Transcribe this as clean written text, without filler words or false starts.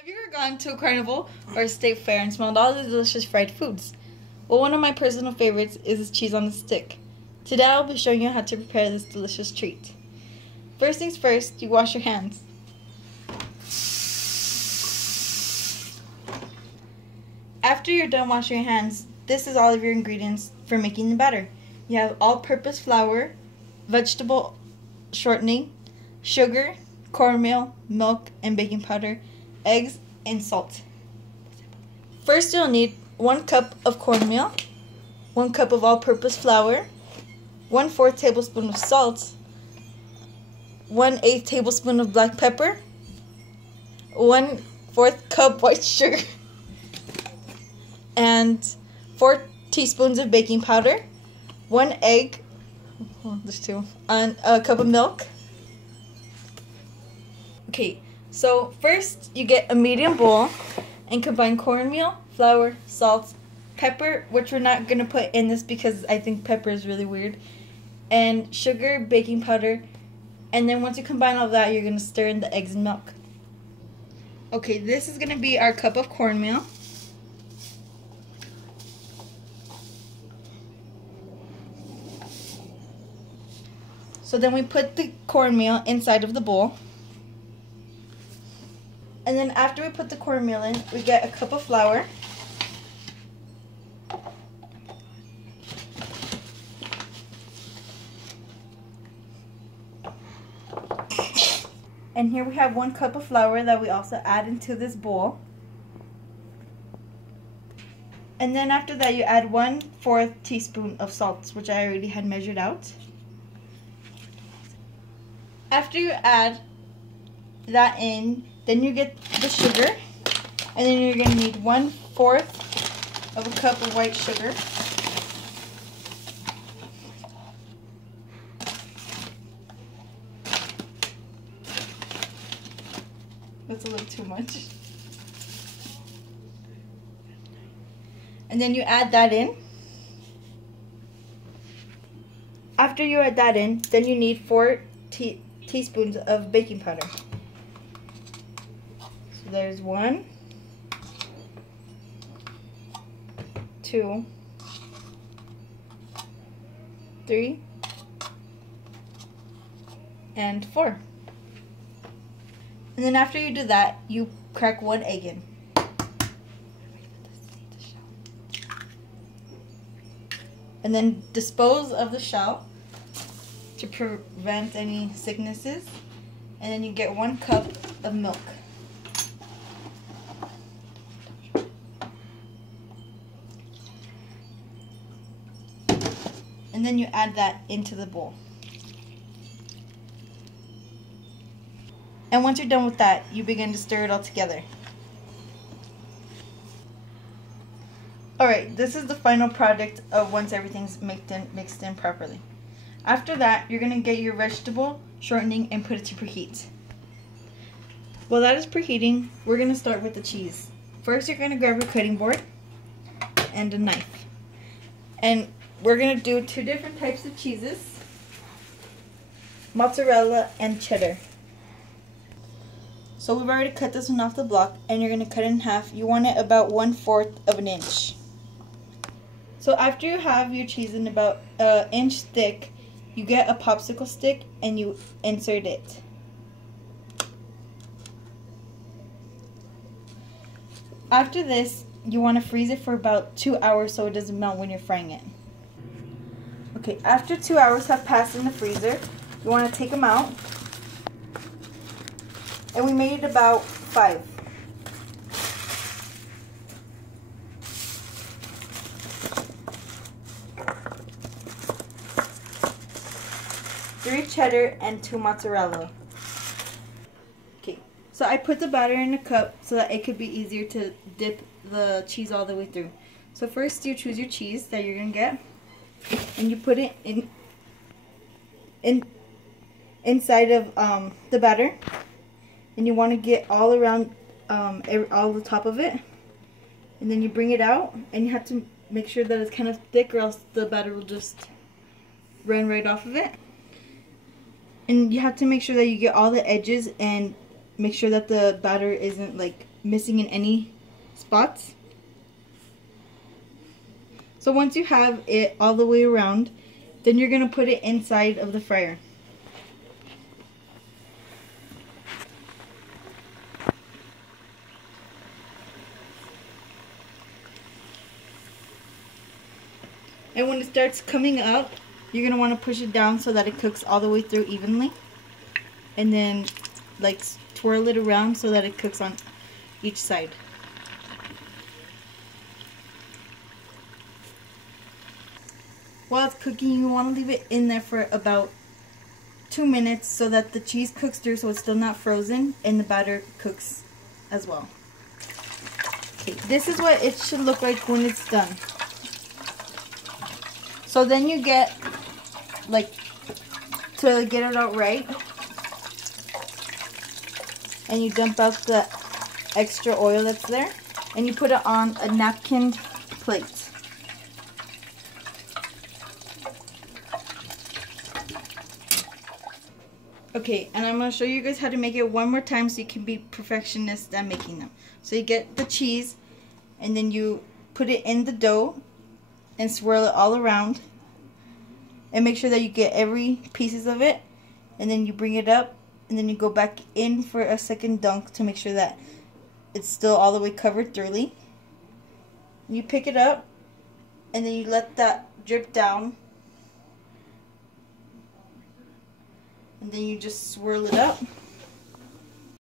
Have you ever gone to a carnival or a state fair and smelled all the delicious fried foods? Well, one of my personal favorites is cheese on a stick. Today I'll be showing you how to prepare this delicious treat. First things first, you wash your hands. After you're done washing your hands, this is all of your ingredients for making the batter. You have all-purpose flour, vegetable shortening, sugar, cornmeal, milk, and baking powder, eggs, and salt. First you'll need 1 cup of cornmeal, 1 cup of all-purpose flour, 1/4 tablespoon of salt, 1/8 tablespoon of black pepper, 1/4 cup white sugar, and 4 teaspoons of baking powder, 1 egg, there's 2, and a cup of milk. Okay, so first you get a medium bowl and combine cornmeal, flour, salt, pepper, which we're not going to put in this because I think pepper is really weird, and sugar, baking powder, and then once you combine all that, you're going to stir in the eggs and milk. Okay, this is going to be our cup of cornmeal. So then we put the cornmeal inside of the bowl. And then after we put the cornmeal in, we get a cup of flour. And here we have 1 cup of flour that we also add into this bowl. And then after that you add 1/4 teaspoon of salt, which I already had measured out. After you add that in, then you get the sugar, and then you're going to need 1/4 of a cup of white sugar. That's a little too much. And then you add that in. After you add that in, then you need 4 teaspoons of baking powder. So there's 1, 2, 3, and 4. And then after you do that, you crack 1 egg in. And then dispose of the shell to prevent any sicknesses. And then you get 1 cup of milk. And then you add that into the bowl. And once you're done with that, you begin to stir it all together. Alright, this is the final product of once everything's mixed in properly. After that, you're going to get your vegetable shortening and put it to preheat. While that is preheating, we're going to start with the cheese. First, you're going to grab your cutting board and a knife. And we're going to do 2 different types of cheeses, mozzarella and cheddar. So we've already cut this one off the block, and you're going to cut it in half. You want it about 1/4 of an inch. So after you have your cheese in about an inch thick, you get a popsicle stick and you insert it. After this, you want to freeze it for about 2 hours so it doesn't melt when you're frying it. Okay, after 2 hours have passed in the freezer, you want to take them out. And we made about 5. Three cheddar and 2 mozzarella. Okay, so I put the batter in a cup so that it could be easier to dip the cheese all the way through. So first you choose your cheese that you're gonna get, and you put it inside of the batter, and you want to get all around all the top of it, and then you bring it out, and you have to make sure that it's kind of thick, or else the batter will just run right off of it. And you have to make sure that you get all the edges and make sure that the batter isn't like missing in any spots. So once you have it all the way around, then you're going to put it inside of the fryer. And when it starts coming up, you're going to want to push it down so that it cooks all the way through evenly. And then like twirl it around so that it cooks on each side. While it's cooking, you want to leave it in there for about 2 minutes so that the cheese cooks through, so it's still not frozen, and the batter cooks as well. Okay, this is what it should look like when it's done. So then you get, like, to get it out right, and you dump out the extra oil that's there, and you put it on a napkined plate. Okay, and I'm going to show you guys how to make it one more time so you can be perfectionist at making them. So you get the cheese, and then you put it in the dough and swirl it all around. And make sure that you get every pieces of it. And then you bring it up, and then you go back in for a second dunk to make sure that it's still all the way covered thoroughly. You pick it up, and then you let that drip down. And then you just swirl it up.